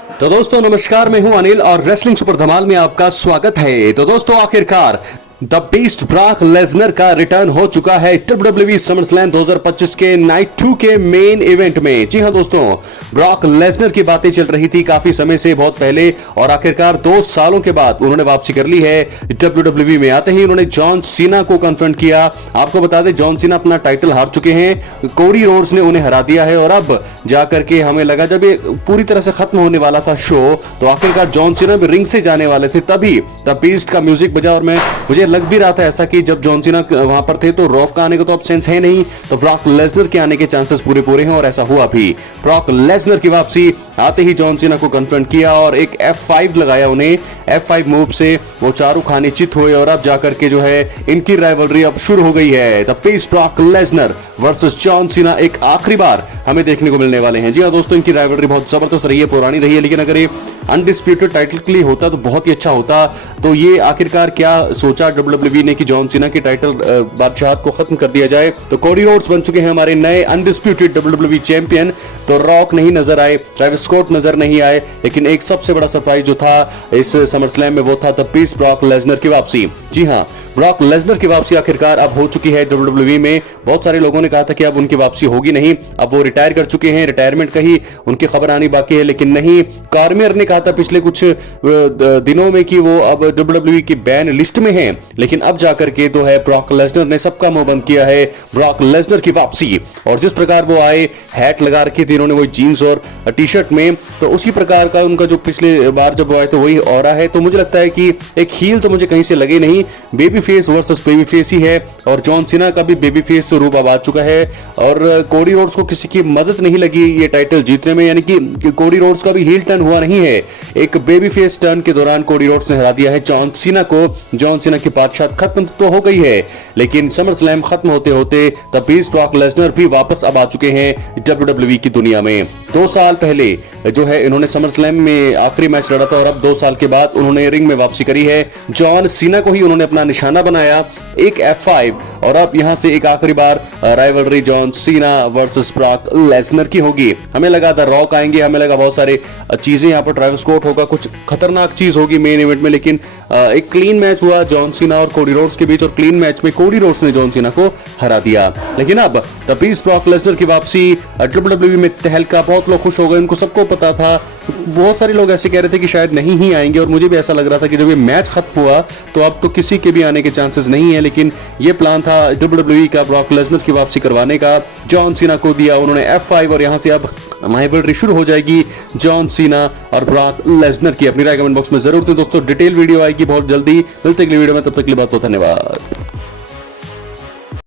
तो दोस्तों नमस्कार, मैं हूं अनिल और रेसलिंग सुपर धमाल में आपका स्वागत है। तो दोस्तों आखिरकार द बीस्ट ब्रॉक लेसनर का रिटर्न हो चुका है WWE समरस्लैम 2025 के नाइट 2 के मेन इवेंट में। जी हां दोस्तों, ब्रॉक लेसनर की बातें चल रही थी काफी समय से, बहुत पहले, और आखिरकार 2 सालों के बाद उन्होंने वापसी कर ली है WWE में। आते ही उन्होंने जॉन सीना को कन्फ्रंट किया। आपको बता दें, जॉन सीना अपना टाइटल हार चुके हैं, कोडी रोड्स ने उन्हें हरा दिया है। और अब जाकर के हमें लगा जब ये पूरी तरह से खत्म होने वाला था शो, तो आखिरकार जॉन सीना भी रिंग से जाने वाले थे, तभी द बीस्ट का म्यूजिक बजा। और मुझे लग भी रहा था ऐसा कि जब जॉन सीना वहां पर थे तो रॉक का आने का तो अब सेंस है नहीं, तो ब्रॉक लेसनर के आने के चांसेस पूरे हैं, और ऐसा हुआ भी। ब्रॉक लेसनर की वापसी आते ही जॉन सीना को कन्फ्रंट किया और एक F5 लगाया उन्हें। F5 मूव से वो चारों खाने चित हुए और अब जाकर के जो है इनकी राइवलरी अब शुरू हो गई है। The beast Brock Lesnar versus John Cena एक आखिरी बार हमें देखने को मिलने वाले हैं। जी हाँ दोस्तों, इनकी राइवलरी बहुत जबरदस्त रही है, पुरानी रही है, लेकिन अगर ये अनडिस्प्यूटेड टाइटल के लिए होता तो बहुत ही अच्छा होता। तो ये आखिरकार क्या सोचा WWE ने कि जॉन सीना की टाइटल बादशाहत को खत्म कर दिया जाए। तो कोडी रोड्स बन चुके हैं हमारे नए अनडिस्प्यूटेड WWE चैंपियन। तो रॉक नहीं नजर आए, ट्रेविस स्कॉट नजर नहीं आए, लेकिन एक सबसे बड़ा सरप्राइज जो था इस समरस्लैम में वो था द बीस्ट ब्रॉक लेसनर की वापसी। जी हाँ, ब्रॉक लेसनर की वापसी आखिरकार अब हो चुकी है WWE में। बहुत सारे लोगों ने कहा था कि अब उनकी वापसी होगी नहीं, अब वो रिटायर कर चुके हैं, रिटायरमेंट का ही उनकी खबर आनी बाकी है, लेकिन नहीं। कार्मियर ने कहा था पिछले कुछ दिनों में कि वो अब WWE की बैन लिस्ट में हैं, लेकिन अब जाकर के तो है ब्रॉक लेसनर ने सबका मुंह बंद किया है ब्रॉक लेसनर की वापसी। और जिस प्रकार वो आए, हैट लगा रखी थी इन्होंने, वही जीन्स और टी-शर्ट में, तो उसी प्रकार का उनका जो पिछले बार जब वो आए तो वही ऑरा है। तो मुझे लगता है कि एक हील तो मुझे कहीं से लगे नहीं, baby face versus baby face ही है। और जॉन सीना का भी बेबी फेस रूप अब आ चुका है, और कोडी रोड्स को किसी की मदद नहीं लगी ये टाइटल जीतने में, यानी कि कोडी रोड्स का भी हील टर्न हुआ नहीं है। एक बेबी फेस टर्न के दौरान कोडी रोड्स ने हरा दिया है जॉन सीना को। जॉन सीना की बादशाहत खत्म तो हो गई है, लेकिन समर स्लैम खत्म होते होते द बीस्ट ब्रॉक लेसनर भी वापस अब आ चुके हैं WWE की दुनिया में। 2 साल पहले जो है इन्होंने समर स्लैम में आखिरी मैच लड़ा था, और अब 2 साल के बाद उन्होंने रिंग में वापसी करी है। जॉन सीना को ही उन्होंने अपना निशाना बनाया, एक F5, और अब यहां से एक आखिरी बार rivalry John Cena versus Brock Lesnar की होगी। हमें लगा था रॉक आएंगे, हमें लगा बहुत सारे चीजें यहाँ पर, ट्रेविस स्कॉट होगा, कुछ खतरनाक चीज होगी मेन इवेंट में, लेकिन एक क्लीन मैच हुआ जॉन सीना और कोडी रोड्स के बीच, और क्लीन मैच में कोडी रोड्स ने जॉन सीना को हरा दिया। लेकिन अब द बीस्ट ब्रॉक लेसनर की वापसी WWE में तहलका, बहुत लोग खुश हो गए, उनको सबको पता था। बहुत सारे लोग ऐसे कह रहे थे कि शायद नहीं ही आएंगे, और मुझे भी ऐसा लग रहा था कि जब ये मैच खत्म हुआ तो अब तो किसी के भी आने के चांसेस नहीं है, लेकिन ये प्लान था WWE का ब्रॉक लेसनर की वापसी करवाने का। जॉन सीना को दिया उन्होंने F5, और यहां से अब राइवलरी शुरू हो जाएगी जॉन सीना और ब्रॉक लेसनर की। अपनी राय कमेंट बॉक्स में जरूर दें दोस्तों, डिटेल वीडियो आएगी बहुत जल्दी। मिलते अगली वीडियो में, तब तक के लिए बहुत बहुत धन्यवाद।